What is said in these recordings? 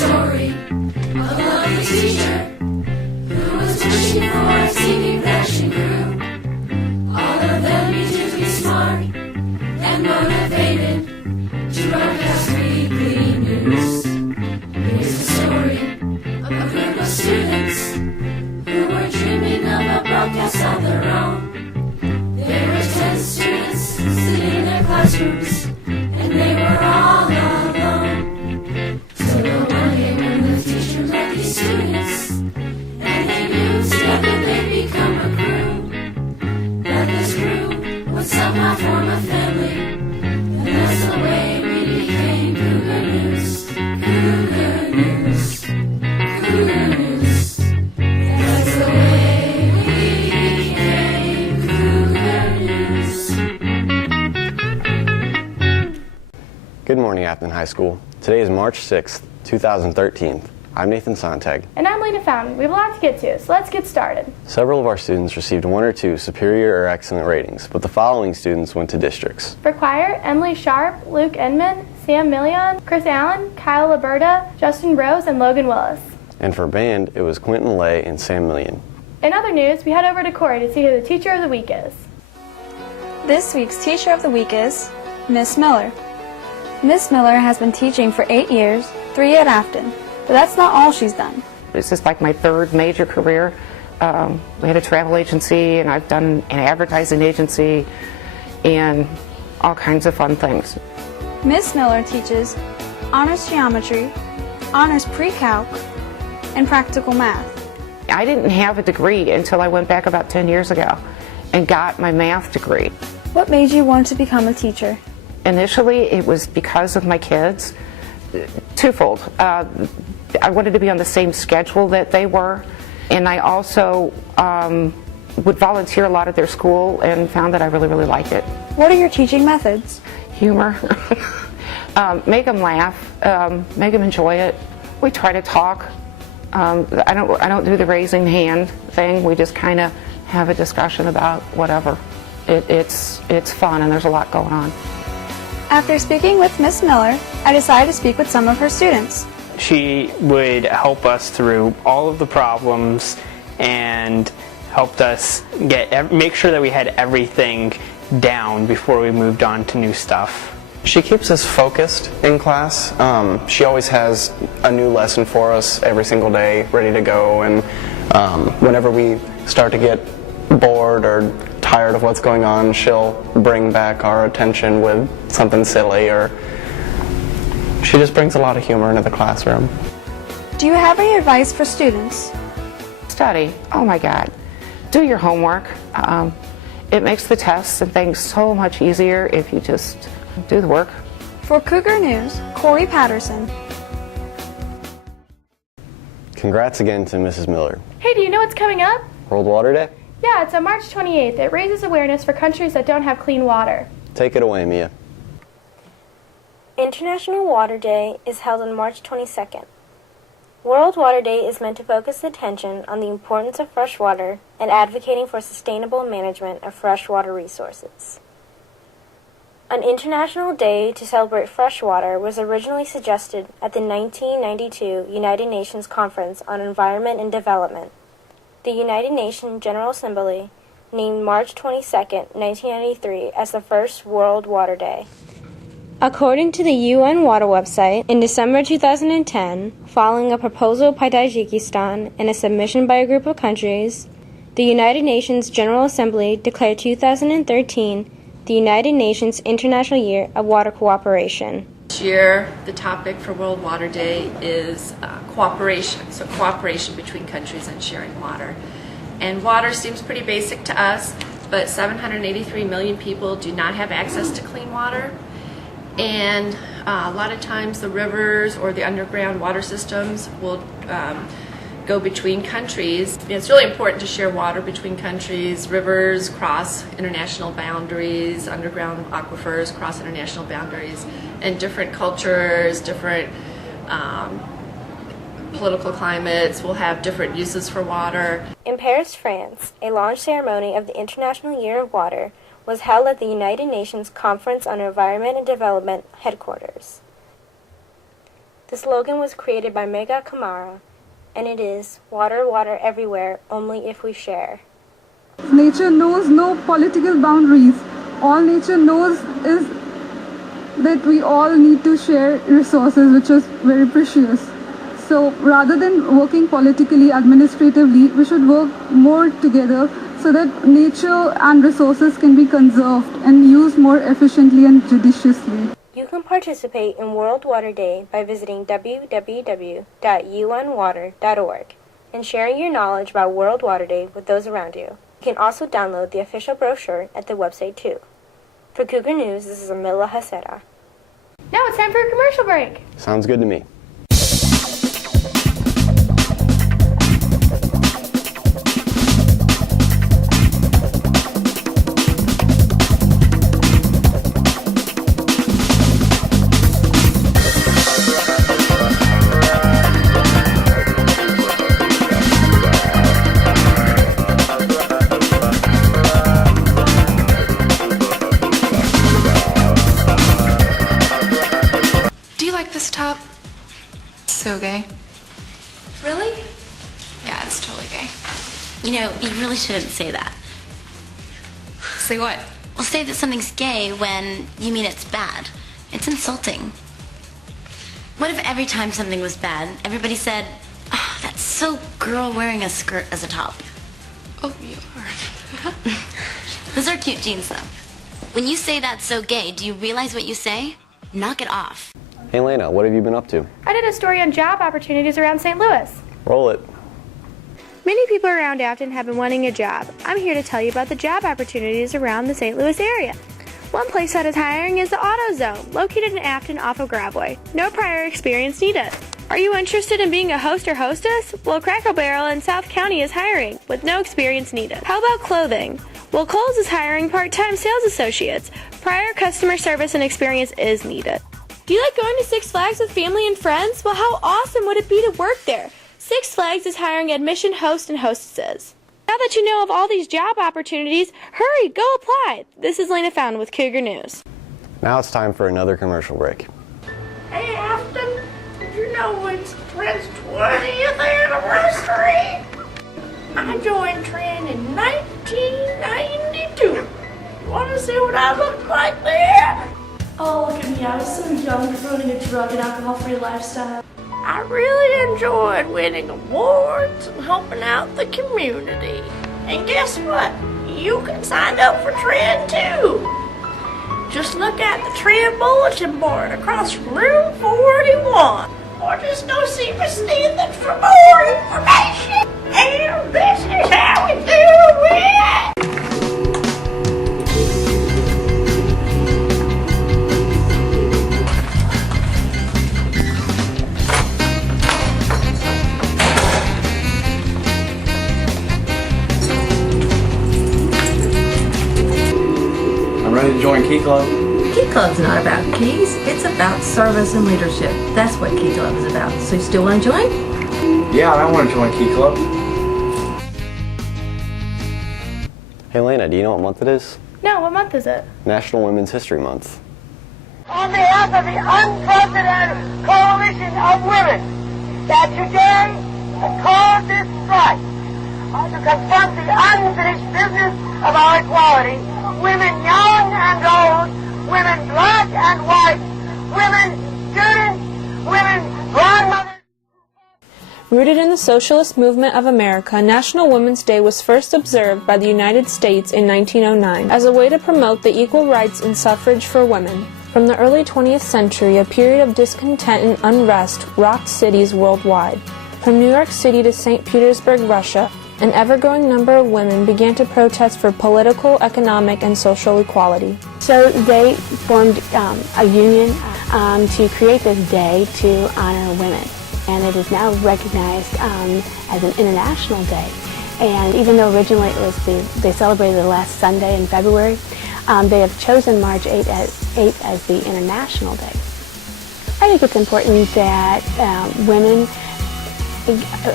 story of a lovely teacher who was pushing for a singing passion crew. All of them needed to be smart and motivated to broadcast weekly news. Here's the story of a group of students who were dreaming of a broadcast of their own. There were 10 students sitting in their classrooms, and they were all alone. So the one day when the teacher met these students, and they knew together they'd become a crew, that this crew would somehow form a family, and that's the way we became Cougar News. Cougar News. Cougar News. That's the way we became Cougar News. Good morning, Affton High School. Today is March 6th, 2013. I'm Nathan Sontag. And I'm Lena Fountain. We have a lot to get to, so let's get started. Several of our students received 1 or 2 superior or excellent ratings, but the following students went to districts. For choir, Emily Sharp, Luke Enman, Sam Million, Chris Allen, Kyle Liberta, Justin Rose, and Logan Willis. And for band, it was Quentin Lay and Sam Million. In other news, we head over to Corey to see who the Teacher of the Week is. This week's Teacher of the Week is Miss Miller. Miss Miller has been teaching for 8 years, 3 at Affton, but that's not all she's done. This is like my 3rd major career. We had a travel agency, and I've done an advertising agency, and all kinds of fun things. Miss Miller teaches honors geometry, honors pre-calc, and practical math. I didn't have a degree until I went back about 10 years ago and got my math degree. What made you want to become a teacher? Initially, it was because of my kids. Twofold. I wanted to be on the same schedule that they were, and I also would volunteer a lot at their school and found that I really, really liked it. What are your teaching methods? Humor. Make them laugh, make them enjoy it. We try to talk. I don't do the raising hand thing. We just kind of have a discussion about whatever. It's fun, and there's a lot going on. After speaking with Miss Miller, I decided to speak with some of her students. She would help us through all of the problems and helped us make sure that we had everything down before we moved on to new stuff. She keeps us focused in class. She always has a new lesson for us every single day, ready to go, and whenever we start to get bored or tired of what's going on, she'll bring back our attention with something silly, or she just brings a lot of humor into the classroom. Do you have any advice for students? Study. Oh my God. Do your homework. It makes the tests and things so much easier if you just do the work. For Cougar News, Corey Patterson. Congrats again to Mrs. Miller. Hey, do you know what's coming up? World Water Day? Yeah, it's on March 28th. It raises awareness for countries that don't have clean water. Take it away, Mia. International Water Day is held on March 22nd. World Water Day is meant to focus attention on the importance of fresh water and advocating for sustainable management of freshwater resources. An international day to celebrate fresh water was originally suggested at the 1992 United Nations Conference on Environment and Development. The United Nations General Assembly named March 22, 1993 as the first World Water Day. According to the UN Water website, in December 2010, following a proposal by Tajikistan and a submission by a group of countries, the United Nations General Assembly declared 2013 the United Nations International Year of Water Cooperation. This year, the topic for World Water Day is cooperation, so cooperation between countries on sharing water. And water seems pretty basic to us, but 783 million people do not have access to clean water. And a lot of times the rivers or the underground water systems will go between countries. It's really important to share water between countries. Rivers cross international boundaries, underground aquifers cross international boundaries, and different cultures, different political climates will have different uses for water. In Paris, France, a launch ceremony of the International Year of Water was held at the United Nations Conference on Environment and Development headquarters. The slogan was created by Mega Kamara, and it is, water, water everywhere, only if we share. Nature knows no political boundaries. All nature knows is that we all need to share resources, which is very precious. So rather than working politically, administratively, we should work more together so that nature and resources can be conserved and used more efficiently and judiciously. You can participate in World Water Day by visiting www.unwater.org and sharing your knowledge about World Water Day with those around you. You can also download the official brochure at the website too. For Cougar News, this is Amila Hasera. Now it's time for a commercial break. Sounds good to me. So gay. Really? Yeah, it's totally gay. You know, you really shouldn't say that. Say what? Well, say that something's gay when you mean it's bad. It's insulting. What if every time something was bad, everybody said, oh, that's so girl wearing a skirt as a top? Oh, you are. Those are cute jeans, though. When you say that's so gay, do you realize what you say? Knock it off. Hey Lena, what have you been up to? I did a story on job opportunities around St. Louis. Roll it. Many people around Affton have been wanting a job. I'm here to tell you about the job opportunities around the St. Louis area. One place that is hiring is the Auto Zone, located in Affton off of Gravois. No prior experience needed. Are you interested in being a host or hostess? Well, Cracker Barrel in South County is hiring, with no experience needed. How about clothing? Well, Kohl's is hiring part-time sales associates. Prior customer service and experience is needed. Do you like going to Six Flags with family and friends? Well, how awesome would it be to work there? Six Flags is hiring admission hosts and hostesses. Now that you know of all these job opportunities, hurry, go apply. This is Lena Fountain with Cougar News. Now it's time for another commercial break. Hey, Affton, did you know it's Trent's 20th anniversary? I joined Trent in 1992. You want to see what I looked like then? Oh, look at me. I was so young promoting a drug and alcohol-free lifestyle. I really enjoyed winning awards and helping out the community. And guess what? You can sign up for Trend too. Just look at the Trend bulletin board across from room 41. Or just go see Miss Stevens for more information. And this is how we do it. Ready to join Key Club? Key Club's not about keys, it's about service and leadership. That's what Key Club is about. So you still want to join? Yeah, I want to join Key Club. Hey Lena, do you know what month it is? No, what month is it? National Women's History Month. On behalf of the unprecedented coalition of women that today have called this strike to confront the unfinished business of our equality, women young and old, women black and white, women students, women grandmothers. Rooted in the socialist movement of America, National Women's Day was first observed by the United States in 1909 as a way to promote the equal rights and suffrage for women. From the early 20th century, a period of discontent and unrest rocked cities worldwide. From New York City to St. Petersburg, Russia, an ever-growing number of women began to protest for political, economic, and social equality. So they formed a union to create this day to honor women. And it is now recognized as an international day. And even though originally it was they celebrated the last Sunday in February, they have chosen March 8th as the International Day. I think it's important that women,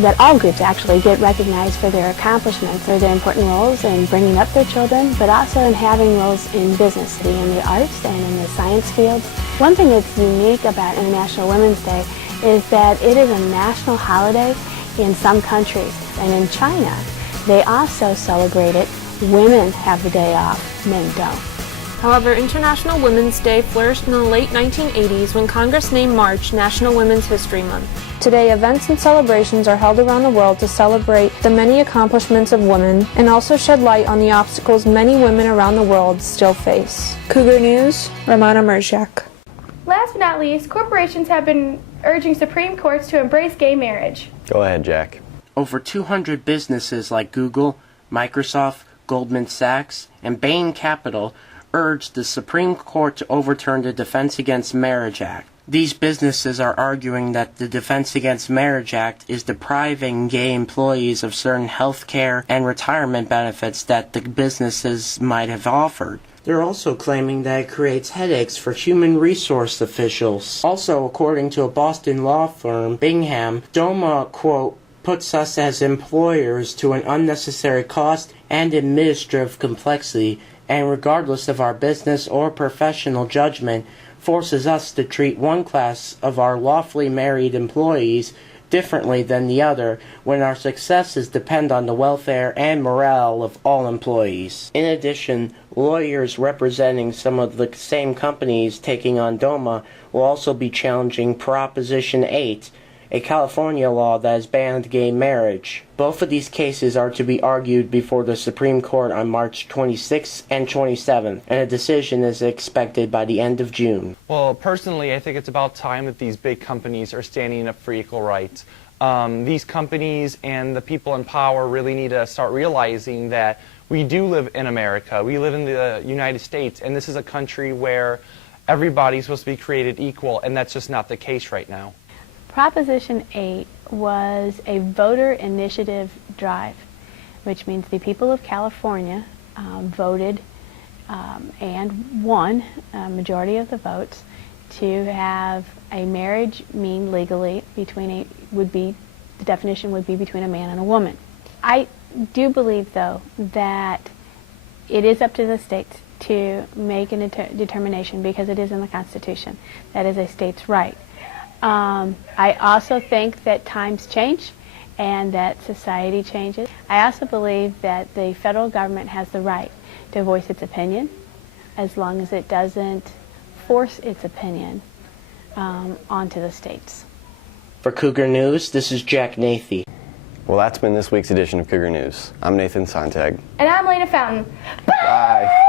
that all groups actually get recognized for their accomplishments, for their important roles in bringing up their children, but also in having roles in business, in the arts and in the science fields. One thing that's unique about International Women's Day is that it is a national holiday in some countries. And in China, they also celebrate it. Women have the day off, men don't. However, International Women's Day flourished in the late 1980s when Congress named March National Women's History Month. Today, events and celebrations are held around the world to celebrate the many accomplishments of women and also shed light on the obstacles many women around the world still face. Cougar News, Ramona Merziak. Last but not least, corporations have been urging Supreme Courts to embrace gay marriage. Go ahead, Jack. Over 200 businesses like Google, Microsoft, Goldman Sachs, and Bain Capital urged the Supreme Court to overturn the Defense Against Marriage Act. These businesses are arguing that the Defense Against Marriage Act is depriving gay employees of certain health care and retirement benefits that the businesses might have offered. They're also claiming that it creates headaches for human resource officials. Also, according to a Boston law firm, Bingham, DOMA, quote, puts us as employers to an unnecessary cost and administrative complexity, and regardless of our business or professional judgment, forces us to treat one class of our lawfully married employees differently than the other when our successes depend on the welfare and morale of all employees. In addition, lawyers representing some of the same companies taking on DOMA will also be challenging Proposition 8, a California law that has banned gay marriage. Both of these cases are to be argued before the Supreme Court on March 26th and 27th, and a decision is expected by the end of June. Well, personally, I think it's about time that these big companies are standing up for equal rights. These companies and the people in power really need to start realizing that we do live in America. We live in the United States, and this is a country where everybody's supposed to be created equal, and that's just not the case right now. Proposition 8 was a voter initiative drive, which means the people of California voted and won a majority of the votes to have a marriage mean legally between the definition would be between a man and a woman. I do believe, though, that it is up to the states to make a determination, because it is in the Constitution. That is a state's right. I also think that times change and that society changes. I also believe that the federal government has the right to voice its opinion as long as it doesn't force its opinion onto the states. For Cougar News, this is Jack Nathy. Well, that's been this week's edition of Cougar News. I'm Nathan Sontag. And I'm Lena Fountain. Bye.